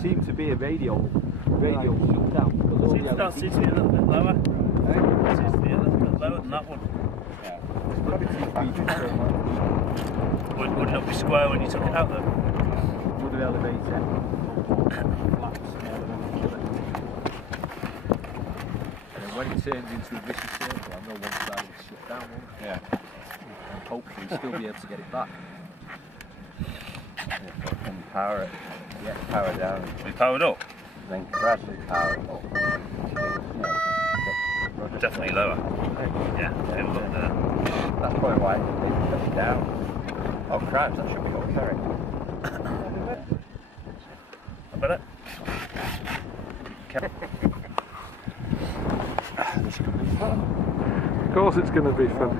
seemed to be a radial shutdown. That seems to be a little bit lower. It seems to be a little bit lower than that one. Yeah. It's probably 2 feet. Would it not be square when you took it out though? Would have elevator. And then when it turns into a vicious circle, I know one side will shut down, won't it? Yeah. And hopefully still be able to get it back. And power it. Yeah, power down. We powered up? Then gradually power it up. Definitely lower. Yeah, have a look there. That's probably why they push it down. Oh crap, that should be okay. I bet it. Of course it's going to be fun.